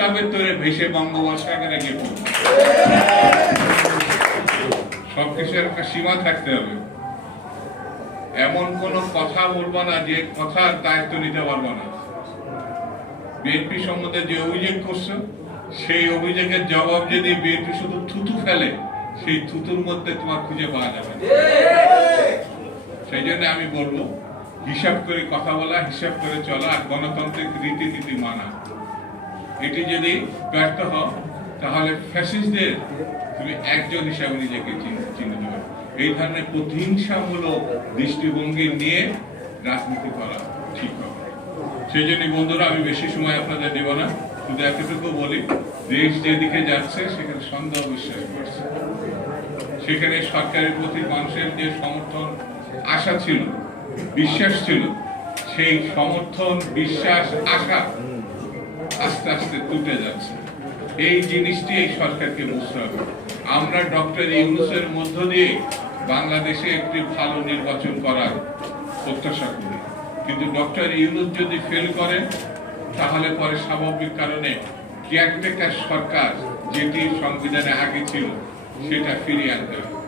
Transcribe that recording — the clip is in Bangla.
প্রস্তাবের তোরে ভেসে বঙ্গোপসাগরে গিয়ে পড়বে। সবকিছুর একটা সীমা থাকতে হবে। এমন কোন কথা বলবো না যে কথার দায়িত্ব নিতে পারবো না। বিএনপি সম্বন্ধে যে অভিযোগ করছো, সেই অভিযোগের জবাব যদি বিএনপি শুধু থুতু ফেলে, সেই থুতুর মধ্যে তোমার খুঁজে পাওয়া যাবে না। সেই জন্য আমি বলবো, হিসাব করে কথা বলা, হিসাব করে চলা, আর গণতান্ত্রিক রীতিনীতি মানা। এটি যদি ব্যর্থ হও, তাহলে ফ্যাসিস্টদের তুমি একজন হিসাবে নিজেকে চিনতে পারো। এই ধরনের প্রতিহিংসামূলক দৃষ্টিভঙ্গি নিয়ে রাজনীতি করা ঠিক হবে। সেই জন্য বন্ধুরা, আমি বেশি সময় আপনাদের দেব না, শুধু এতটুকু বলি, দেশ যেদিকে যাচ্ছে সেখানে সন্দেহ বিশ্বাস করছে। সেখানে সরকারের প্রতি মানুষের যে সমর্থন, আশা ছিল, বিশ্বাস ছিল, সেই সমর্থন, বিশ্বাস, আশা আস্তে আস্তে টুটে যাচ্ছে। এই জিনিসটি এই সরকারকে বুঝতে হবে। আমরা ডক্টর ইউনূসের মধ্য দিয়ে বাংলাদেশে একটি ভালো নির্বাচন করার প্রত্যাশা করি, কিন্তু ডক্টর ইউনূস যদি ফেল করেন, তাহলে পরে স্বাভাবিক কারণে কেয়ারটেকার সরকার, যেটি সংবিধানে আগে ছিল, সেটা ফিরিয়ে আনতে হবে।